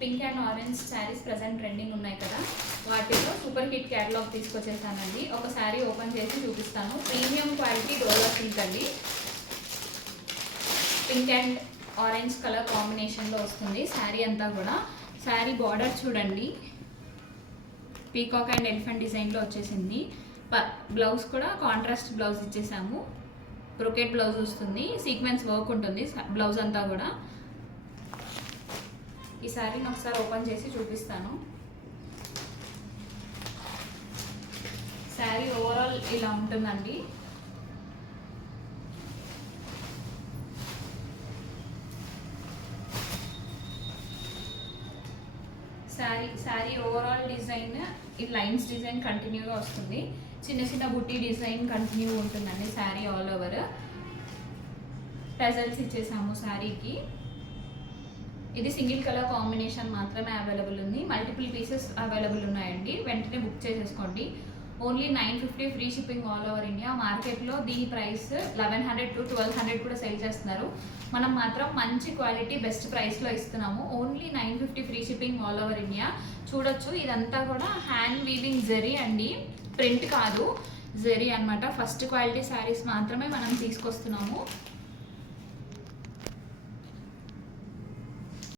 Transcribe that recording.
Pink and orange saris present trending ఉన్నాయి కదా, వాటిలో సూపర్ హిట్ క్యాటలాగ్ తీసుకొచ్చేసానండి. ఒక శారీ ఓపెన్ చేసి చూపిస్తాను. ప్రీమియం క్వాలిటీ డోలా సిల్క్ అండి. పింక్ అండ్ ఆరెంజ్ కలర్ కాంబినేషన్లో వస్తుంది శారీ అంతా కూడా. శారీ బార్డర్ చూడండి, పీకాక్ అండ్ ఎలిఫెంట్ డిజైన్లో వచ్చేసింది. బ్లౌజ్ కూడా కాంట్రాస్ట్ బ్లౌజ్ ఇచ్చేసాము. బ్రొకెట్ బ్లౌజ్ వస్తుంది, సీక్వెన్స్ వర్క్ ఉంటుంది బ్లౌజ్ అంతా కూడా. ఈ శారీని ఒకసారి ఓపెన్ చేసి చూపిస్తాను. శారీ ఓవరాల్ ఇలా ఉంటుందండి. శారీ ఓవరాల్ డిజైన్ ఈ లైన్స్ డిజైన్ కంటిన్యూగా వస్తుంది. చిన్న చిన్న బుట్టి డిజైన్ కంటిన్యూ ఉంటుందండి శారీ ఆల్ ఓవర్. టజల్స్ ఇచ్చేసాము శారీకి. ఇది సింగిల్ కలర్ కాంబినేషన్ మాత్రమే అవైలబుల్ ఉంది. మల్టిపుల్ పీసెస్ అవైలబుల్ ఉన్నాయండి, వెంటనే బుక్ చేసేసుకోండి. Only 950 free shipping all over India. మార్కెట్లో దీని ప్రైస్ 1100 to 1200 కూడా సేల్ చేస్తున్నారు. మనం మాత్రం మంచి క్వాలిటీ బెస్ట్ ప్రైస్లో ఇస్తున్నాము. Only 950 free shipping all over India. చూడొచ్చు, ఇదంతా కూడా హ్యాండ్ వీవింగ్ జరీ అండి, ప్రింట్ కాదు, జరీ అనమాట. ఫస్ట్ క్వాలిటీ శారీస్ మాత్రమే మనం తీసుకొస్తున్నాము.